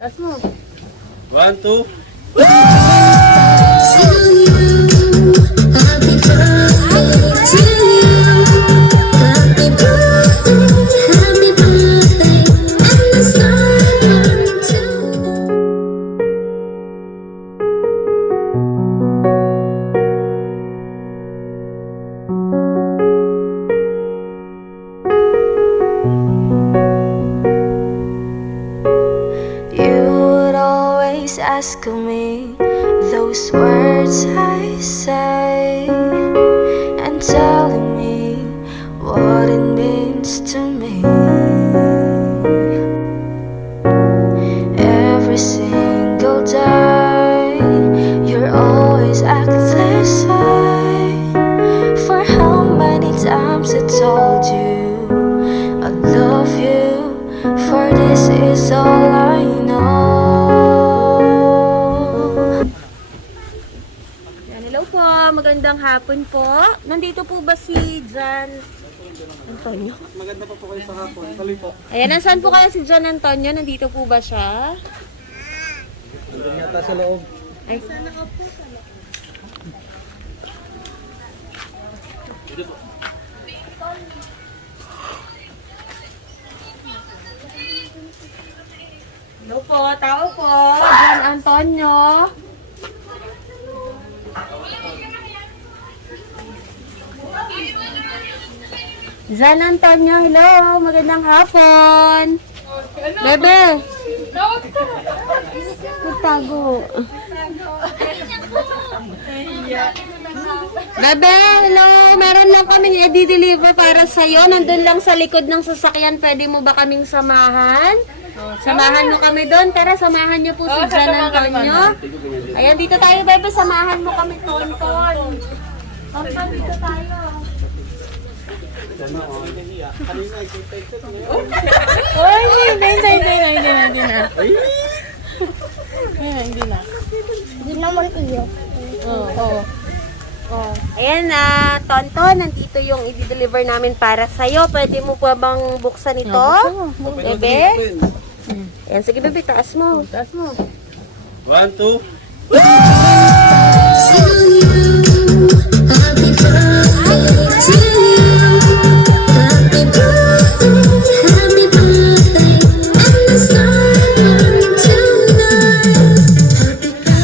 Taas mo. 1, 2. You would always ask of me those words I say, and telling me what it means to me. Every single day, you're always act this way. For how many times I told you I love you, for this is all I know. Yan, hello po. Magandang hapon po. Nandito po ba si John Antonio? Maganda pa po kayo sa hapon. Tuloy po. Ayan, nasaan po kaya si John Antonio? Nandito po ba siya? Nandun yata sa loob. Ay, hello po, tao po. John Antonio. John Antonio, hello. Magandang hapon. Bebe. Nagtago. Bebe, hello. Meron lang kaming i-deliver para sa'yo. Nandun lang sa likod ng sasakyan. Pwede mo ba kaming samahan? Samahan mo kami doon. Tara, samahan niyo po si John Antonio. Ayan, dito tayo, Bebe. Samahan mo kami, Tonton. Tonton, dito tayo. Ay, hindi na. Hindi naman iyo. Oo. Ayan na, Tonton, nandito yung i-deliver namin para sa'yo. Pwede mo pa bang buksan ito? Bebe? Ayan, sige, Bebe, taas mo. Taas mo. 1, 2.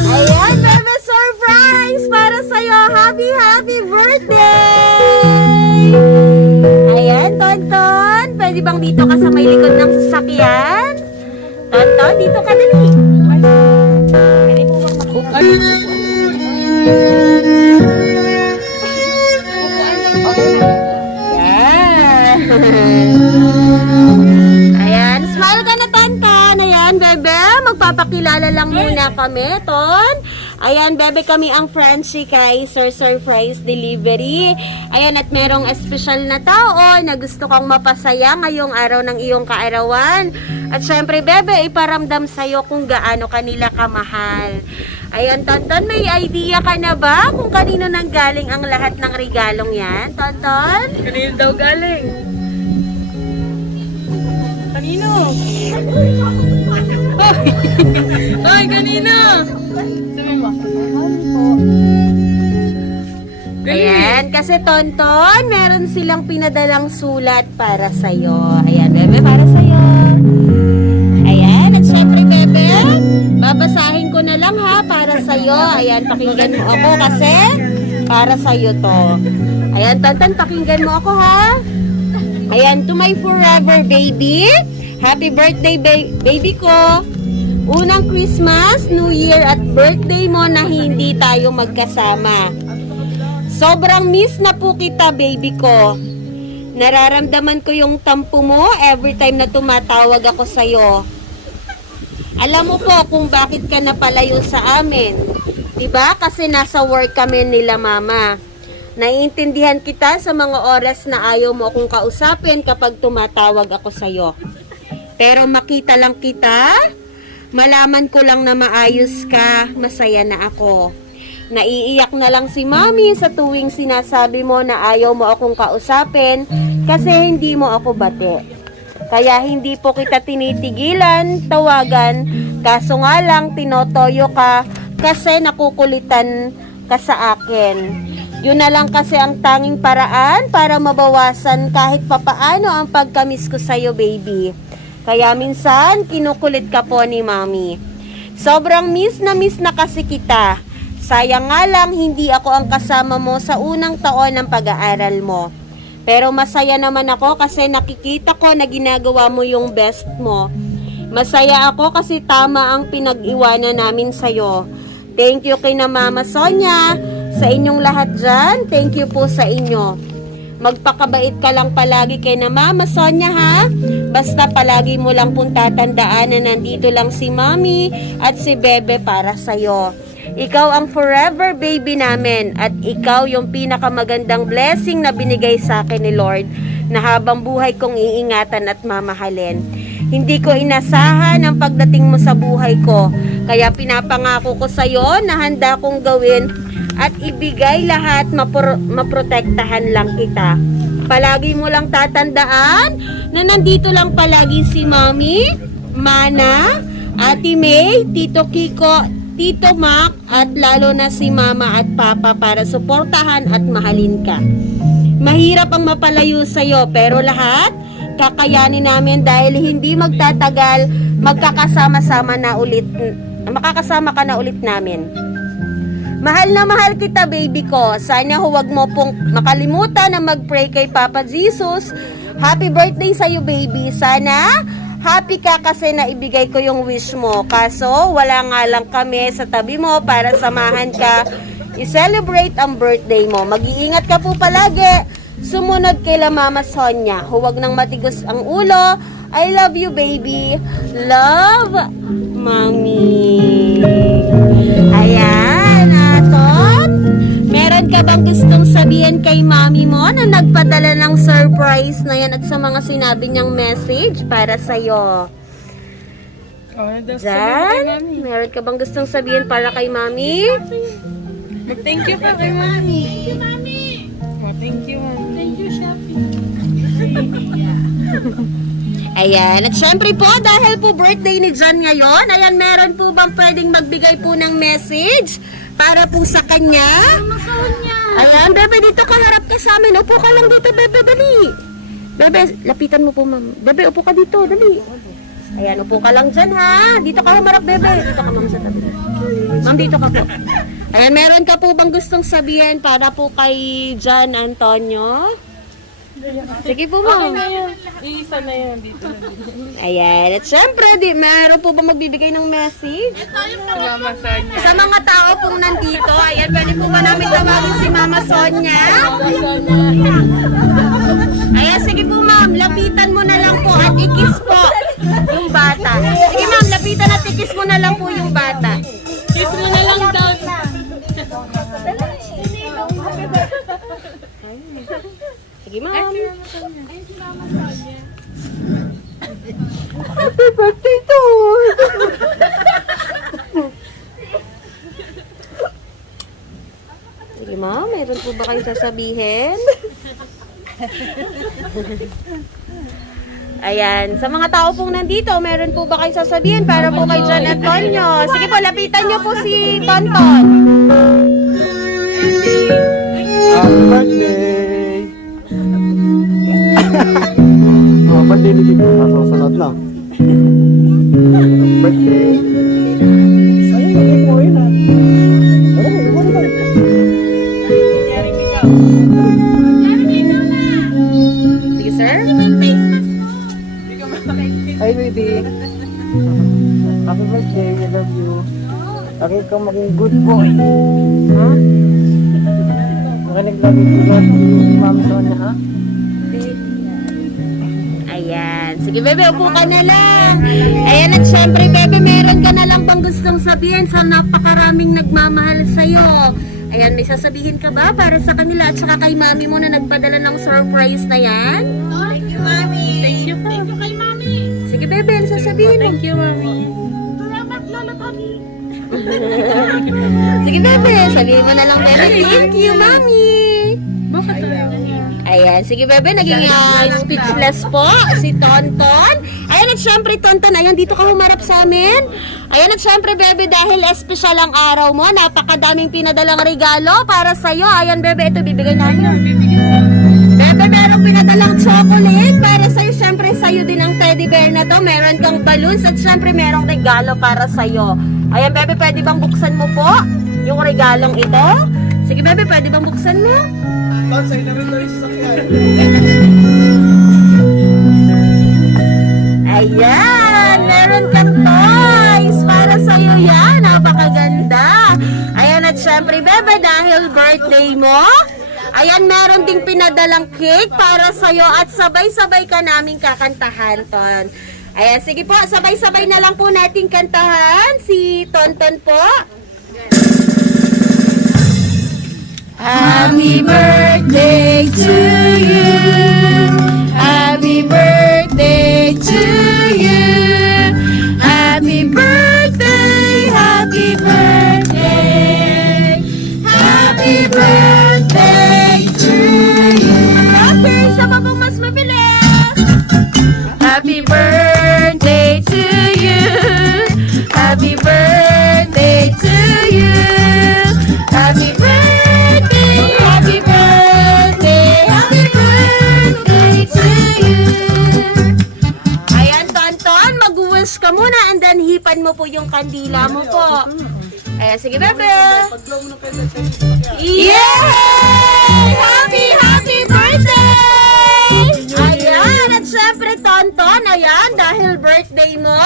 Ayan, Bebe, surprise para sa'yo. Happy, happy birthday! Ayan, Tonton. Pwede bang dito ka sa may likod ng sasakyan? Tonton, dito ka dali. Pwede po bang makuha? Yan. Ayan, smile ka na, Tonton. Ayan, Bebe, magpapakilala lang muna kami, Ton. Ayan, Bebe, kami ang Frenchie Kaiser Surprise Delivery. Ayan, at merong espesyal na tao na gusto kong mapasaya ngayong araw ng iyong kaarawan. At syempre, Bebe, iparamdam sa'yo kung gaano kanila kamahal. Ayan, Tonton, may idea ka na ba kung kanino nang galing ang lahat ng regalong yan, Tonton? Kanino daw galing? Kanino? Ay, kanino? Sabi mo. Ayan, kasi Tonton, meron silang pinadalang sulat para sa'yo. Ayan, Bebe, para sa'yo. Ayan, at syempre, Bebe, babasahin ko na lang ha, para sa'yo. Ayan, pakinggan mo ako kasi para sa'yo to. Ayan, Tonton, pakinggan mo ako ha. Ayan, to my forever baby. Happy birthday, baby ko. Unang Christmas, New Year at birthday mo na hindi tayo magkasama. Sobrang miss na po kita, baby ko. Nararamdaman ko yung tampo mo every time na tumatawag ako sa'yo. Alam mo po kung bakit ka napalayo sa amin. Diba? Kasi nasa work kami nila, mama. Naiintindihan kita sa mga oras na ayaw mo akong kausapin kapag tumatawag ako sa'yo. Pero makita lang kita, malaman ko lang na maayos ka, masaya na ako. Naiiyak na lang si Mami sa tuwing sinasabi mo na ayaw mo akong kausapin kasi hindi mo ako bate. Kaya hindi po kita tinitigilan, tawagan, kaso nga lang tinotoyo ka kasi nakukulitan ka sa akin. Yun na lang kasi ang tanging paraan para mabawasan kahit papaano ang pagkamiss ko sa'yo, baby. Kaya minsan, kinukulit ka po ni Mami. Sobrang miss na kasi kita. Sayang nga lang, hindi ako ang kasama mo sa unang taon ng pag-aaral mo. Pero masaya naman ako kasi nakikita ko na ginagawa mo yung best mo. Masaya ako kasi tama ang pinag-iwanan namin sa'yo. Thank you kay na Mama Sonia. Sa inyong lahat dyan, thank you po sa inyo. Magpakabait ka lang palagi kay na Mama Sonia, ha? Basta palagi mo lang pong tatandaan na nandito lang si Mami at si Bebe para sa'yo. Ikaw ang forever baby namin at ikaw yung pinakamagandang blessing na binigay sa akin ni Lord na habang buhay kong iingatan at mamahalin. Hindi ko inasahan ang pagdating mo sa buhay ko, kaya pinapangako ko sa iyo na handa kong gawin at ibigay lahat, maprotektahan lang kita. Palagi mo lang tatandaan na nandito lang palagi si Mami, Mana, Ate May, Tito Kiko, Tito Mac, at lalo na si Mama at Papa para suportahan at mahalin ka. Mahirap ang mapalayo sa'yo, pero lahat kakayanin namin dahil hindi magtatagal, makakasama ka na ulit namin. Mahal na mahal kita, baby ko. Sana huwag mo pong makalimutan na mag-pray kay Papa Jesus. Happy birthday sa'yo, baby. Sana happy ka kasi naibigay ko yung wish mo. Kaso, wala nga lang kami sa tabi mo para samahan ka i-celebrate ang birthday mo. Mag-iingat ka po palagi. Sumunod kay la Mama Sonia. Huwag nang matigos ang ulo. I love you, baby. Love, Mami. Ayan, Aton. Meron ka bang gustong sabihin kay Mami mo na nagpadala ng surprise na yan at sa mga sinabi niyang message para sa'yo? Jan, meron ka bang gustong sabihin para kay Mami? Mag-thank you pa kay Mami. Thank you, Mami. Oh, thank you, Mami. Thank you, Shopee. Ayan, at syempre po, dahil po birthday ni Jan ngayon, ayan, meron po bang pwedeng magbigay po ng message para po sa kanya? Ayan, Bebe, dito ka, harap ka sa amin. Upo ka lang dito, Bebe, dali. Bebe, lapitan mo po, ma'am. Bebe, upo ka dito, dali. Ayan, upo ka lang dyan, ha? Dito ka humarap, Bebe. Dito ka, ma'am, sa tabi. Ma'am, dito ka po. Ayan, meron ka po bang gustong sabihin para po kay Jan Antonio? Sige po, ma'am. Iisa na yun dito. Ayan, at syempre, meron po ba magbibigay ng message? Mama Sonia. Sa mga tao pong nandito, ayan, pwede po ba namin tawagin si Mama Sonia? Ayan, sige po, ma'am, lapitan mo na lang po at ikis po yung bata. Sige, ma'am, lapitan at ikis mo na lang po yung bata. Kiss mo na lang daw. Sige, ma'am. Happy birthday to! Sige, ma'am, meron po ba kayong sasabihin? Ayan, sa mga tao pong nandito, meron po ba kayong sasabihin para po kay Jan Antonio? Sige po, lapitan niyo po si Tonton. Happy birthday! Oh, birthday ni Tito. Susunod na. Birthday. Sayang, mo yun, ha? Sige, sir. Hi, baby. Happy birthday. I love you. Lagi kang maging good boy. Ha? Makinig lagi ko si Mami Sonia, ha? Ayan. Sige, Bebe, upo ka na lang. Ayan, at syempre, Bebe, meron ka na lang bang gustong sabihin sa napakaraming nagmamahal sa'yo? Ayan, may sasabihin ka ba para sa kanila at saka kay Mami mo na nagpadala ng surprise na yan? Thank you, Mami. Thank you po. Thank you kay Mami. Sige, Bebe, ano sasabihin mo? Thank you, Mami. Salamat, Lola Tony. Sige, Bebe, sabihin mo na lang, Bebe. Thank you, Mami. Bakit tayo? Ayan, sige bebe, naging speechless po si Tonton. Ayan, at syempre Tonton, ayan, dito ka humarap sa amin. Ayan, at syempre bebe, dahil espesyal ang araw mo, napakadaming pinadalang regalo para sa'yo. Ayan bebe, ito bibigay namin. Bebe, merong pinadalang chocolate para sa'yo. Syempre, sa'yo din ang teddy bear na to. Meron kang balloons at syempre, merong regalo para sa'yo. Ayan, bebe, pwede bang buksan mo po yung regalong ito? Sige, bebe, pwede bang buksan mo? Ayan, meron kang toys para sa'yo yan. Napakaganda. Ayan, at syempre, bebe, dahil birthday mo, ayan, meron ding pinadalang cake para sa'yo at sabay-sabay ka naming kakantahan, Ton. Ayan, sige po, sabay-sabay na lang po nating kantahan si Tonton po. Happy birthday to you. Happy birthday to you. Happy birthday, happy birthday. Happy birthday to you. Okay, isa pa pong mas mabilis. Happy birthday to you. Happy birthday to you. Happy birthday, happy birthday, happy birthday to you. Ayan, Tonton, mag-wish ka muna and then hipan mo po yung kandila mo po. Ayan, sige, bebe. Yay! Happy birthday! Ayan, at syempre, Tonton, ayan, dahil birthday mo,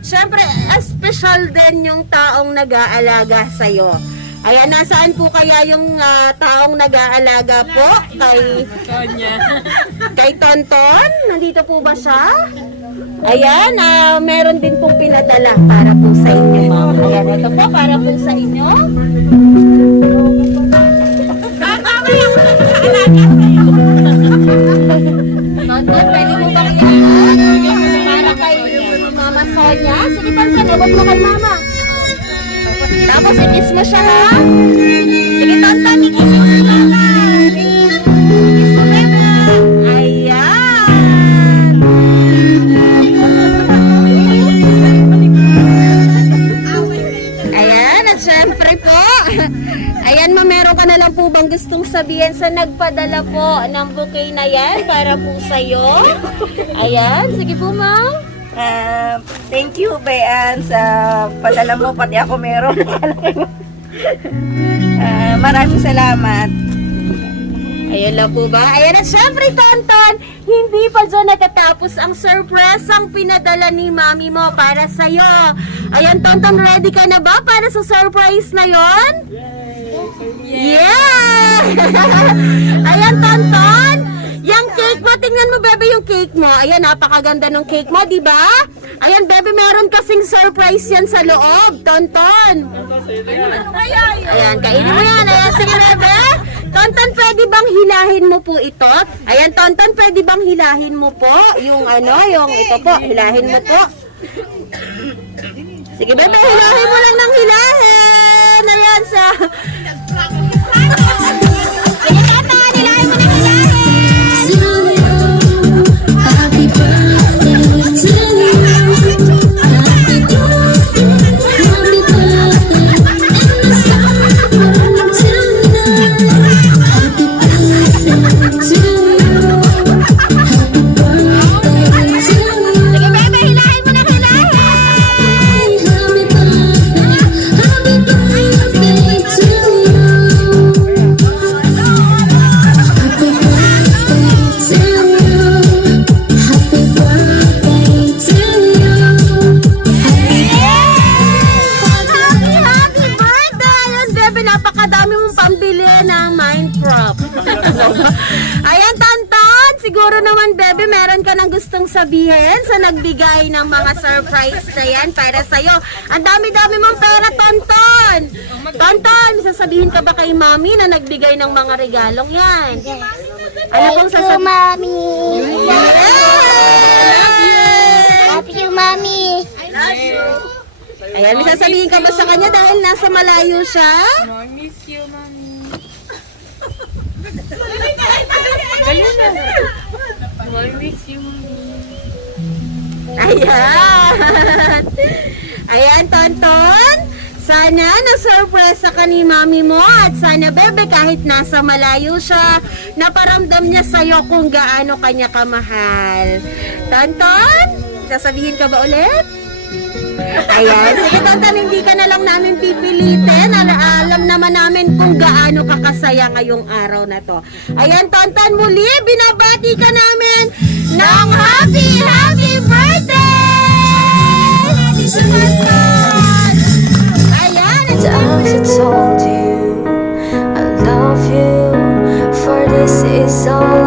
syempre, special din yung taong nag-aalaga sa'yo. Ayan, nasaan po kaya yung taong nag-aalaga po kay Tonton? Nandito po ba siya? Ayan, meron din pong pinadala para po sa inyo, ma'am. Ayan, ito po para po sa inyo. Tonton, pwede mo bang para kay Mama Sonia? Sige, Tonton, huwag mo kay Mama. Tapos ikis mo siya, ha? Sige, Tonton, ikis mo si Mama. Ikis mo, bebe. Ayan. Ayan, at syempre po, ayan, ma, meron ka na lang po bang gustong sabihin sa nagpadala po ng bouquet na yan para po sa'yo? Ayan, sige po, ma'am. Thank you, Bayan, sa padala mo. Pati ako meron. Maraming salamat. Ayun lang po ba? Ayan, at syempre, Tonton, hindi pa dyan natatapos ang surprise ang pinadala ni Mami mo para sa'yo. Ayan, Tonton, ready ka na ba para sa surprise na yon? Yeah! Ayan, Tonton, yung cake mo, tingnan mo, bebe, yung cake mo. Ayan, napakaganda ng cake mo, di ba? Ayan, bebe, meron kasing surprise yan sa loob, Tonton. Ayan, kainin mo yan. Ayan, sige, bebe. Tonton, pwede bang hilahin mo po ito? Ayan, Tonton, pwede bang hilahin mo po? Yung yung ito po, hilahin mo po. Sige, bebe, hilahin mo lang ng hilahin. Ayan, sa... Sige, Tonton, hilahin mo ng hilahin. Happy birthday to you. Happy birthday, happy birthday. And the sun burning tonight. Happy birthday to you. Happy birthday to you. Sige, bebe, hilahin mo ng hilahin. Happy birthday, happy birthday to you. Happy birthday to you. Happy birthday to you. Happy birthday! Ayan, bebe, napakadami mong pambili ng Minecraft. Ayan, Tonton, siguro naman, bebe, meron ka ng gustong sabihin sa nagbigay ng mga surprise na yan para sa'yo. Ang dami-dami mong pera, Tonton. Tonton, may sasabihin ka ba kay Mami na nagbigay ng mga regalong yan? Ano pong sasabihin? Mami. Love you, Mami. Ayan, may sasabihin ka ba sa kanya dahil nasa malayo siya? I miss you, Mami. Dali na. I miss you. Ayan. Ayan, Tonton. Sana na-surprise ka ni mami mo at sana bebe kahit nasa malayo siya, naparamdam niya sa'yo kung gaano kanya kamahal. Tonton, sasabihin ka ba ulit? Ayan, sige Tonton, hindi ka na lang namin pipilitin. Alam naman namin kung gaano ka kasaya ngayong araw na to. Ayan, Tonton, muli binabati ka namin ng happy birthday! Tonton! Ayan, Times I told you I love you, for this is all